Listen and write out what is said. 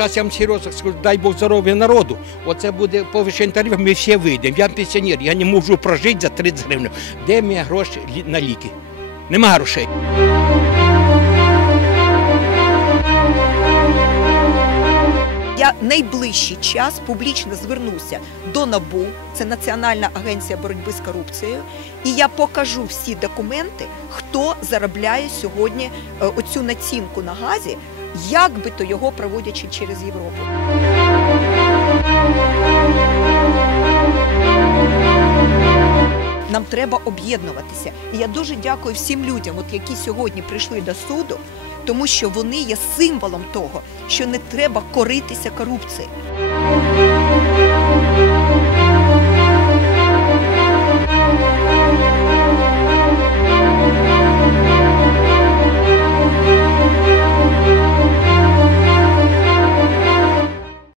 зараз я вам серйозно скажу, дай Бог здоров'я народу. Оце буде повищення тарифів, ми всі вийдемо. Я пенсіонер, я не можу прожити за 30 гривень. Де мені гроші на ліки? Нема грошей. Я найближчий час публічно звернуся до НАБУ, це Національна агенція боротьби з корупцією, і я покажу всі документи, хто заробляє сьогодні е, оцю націнку на газі, як би то його проводячи через Європу. Нам треба об'єднуватися. І я дуже дякую всім людям, от які сьогодні прийшли до суду, тому що вони є символом того, що не треба коритися корупції.